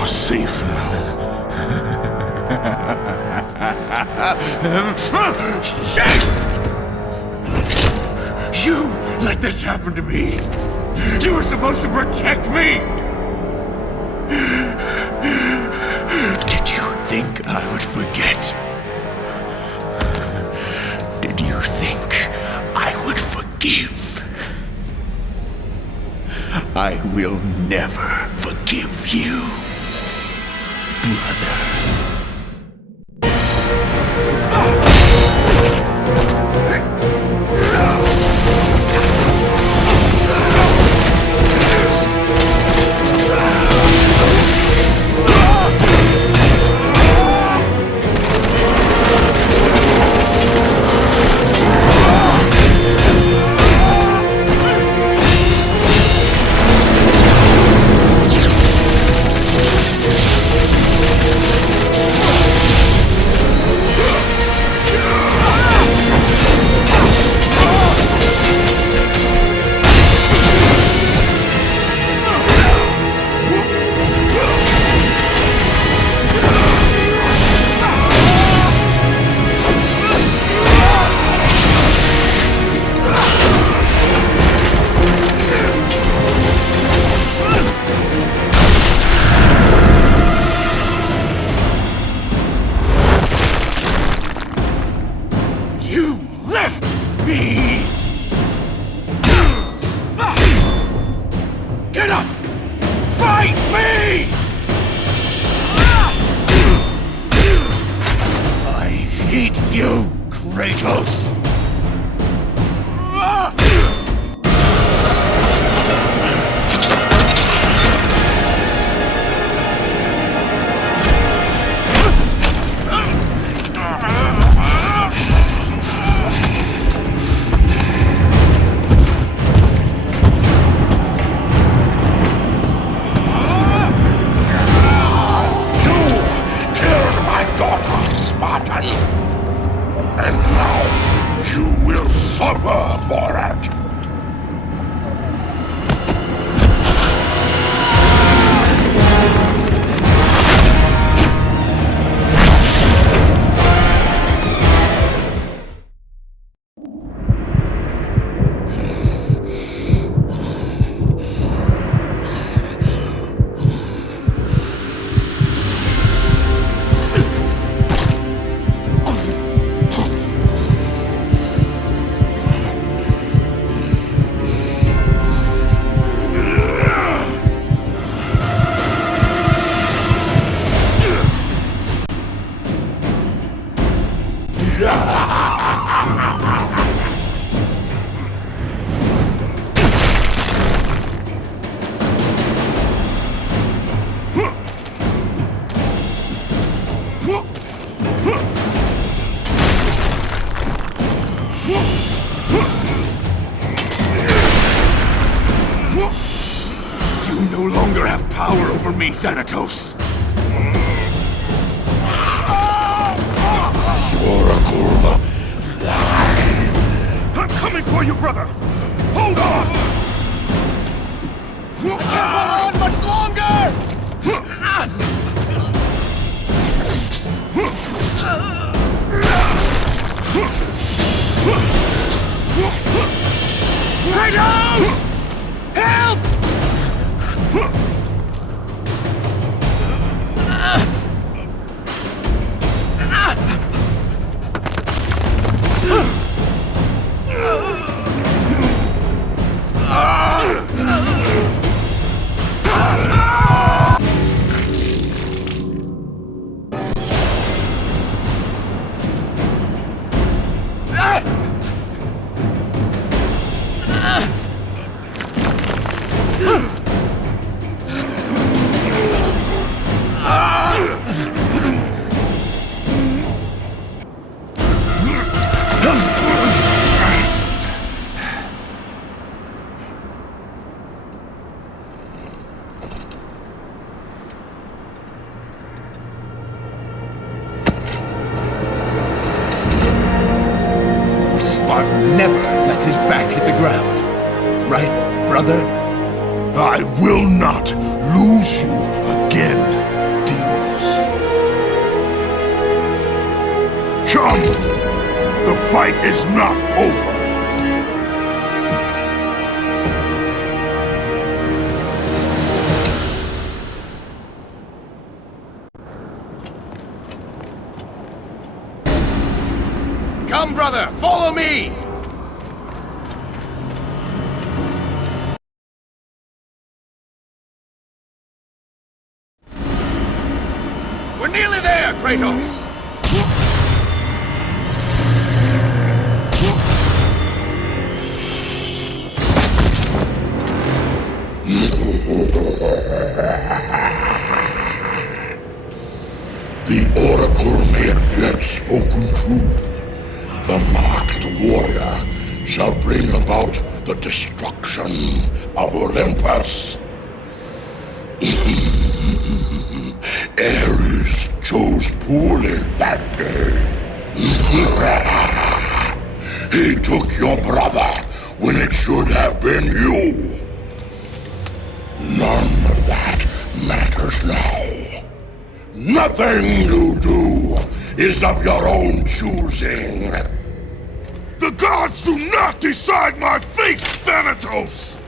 are safe now. Safe! You let this happen to me! You were supposed to protect me! Did you think I would forget? Did you think I would forgive? I will never forgive you, brother. Get up! Fight me! I hate you, Kratos! And now you will suffer for it! You no longer have power over me, Thanatos. Oracle. I'm coming for you, brother! Hold on! I can't hold on much longer! Kratos! Help! Spartan never lets his back hit the ground. Right, brother? I will not lose you again. Come! The fight is not over! Come, brother, follow me! We're nearly there, Kratos! The Oracle may have yet spoken truth. The marked warrior shall bring about the destruction of Olympus. Ares chose poorly that day. He took your brother when it should have been you. None of that matters now. Nothing you do is of your own choosing. The gods do not decide my fate, Thanatos!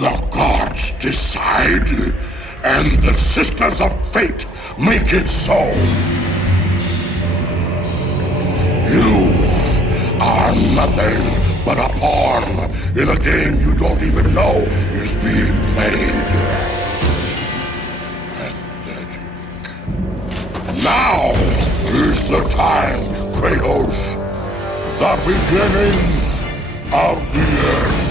The gods decide, and the Sisters of Fate make it so. You are nothing but a pawn in a game you don't even know is being played. Pathetic. Now is the time, Kratos. The beginning of the end.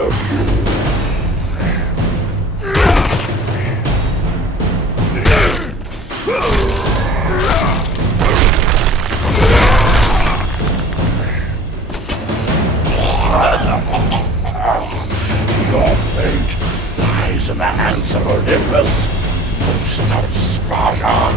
of you. Your fate lies in the hands of Olympus, host of Sparta.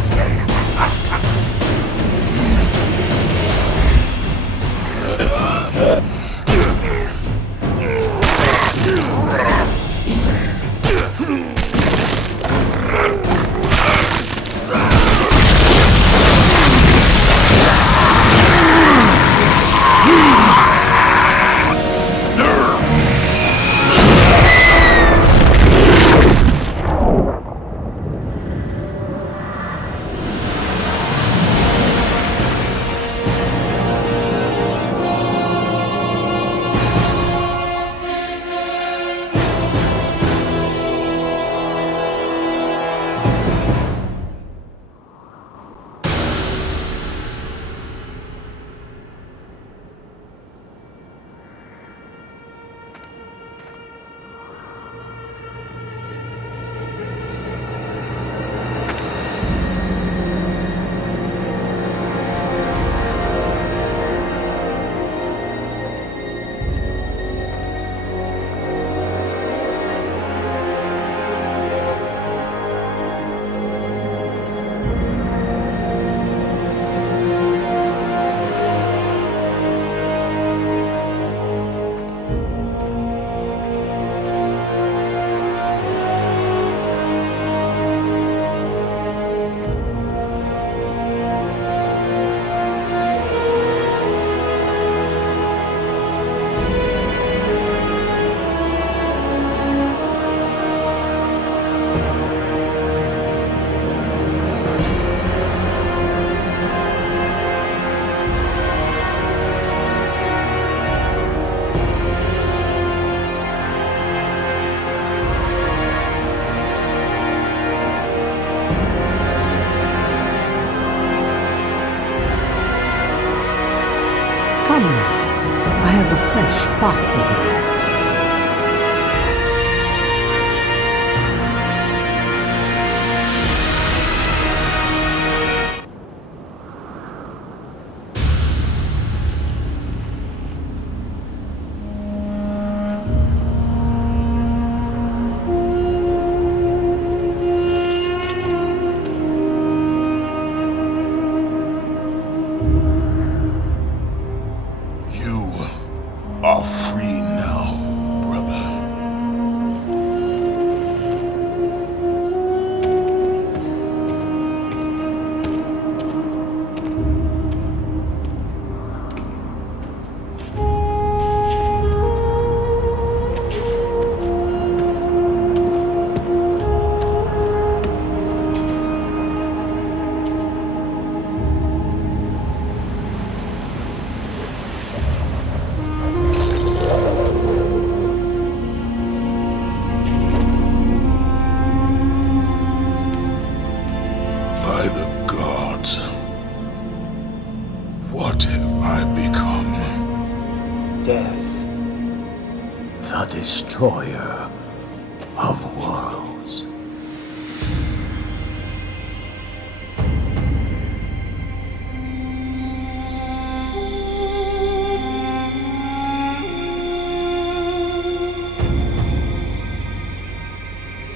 Come now, I have a fresh spot for him. Are free now, brother. By the gods, what have I become? Death, the destroyer of worlds.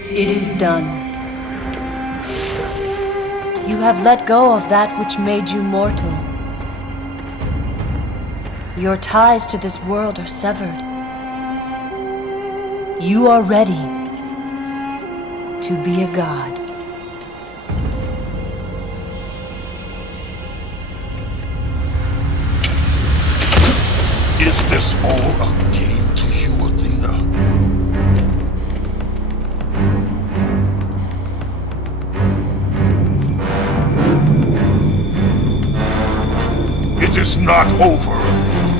It is done. You have let go of that which made you mortal. Your ties to this world are severed. You are ready to be a god. Is this all a game to you, Athena? It is not over, Athena.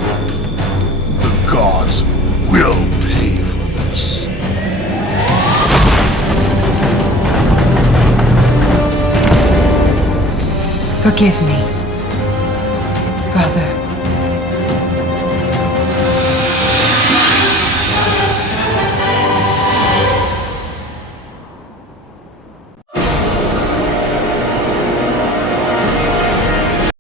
The gods will pay for this. Forgive me, brother.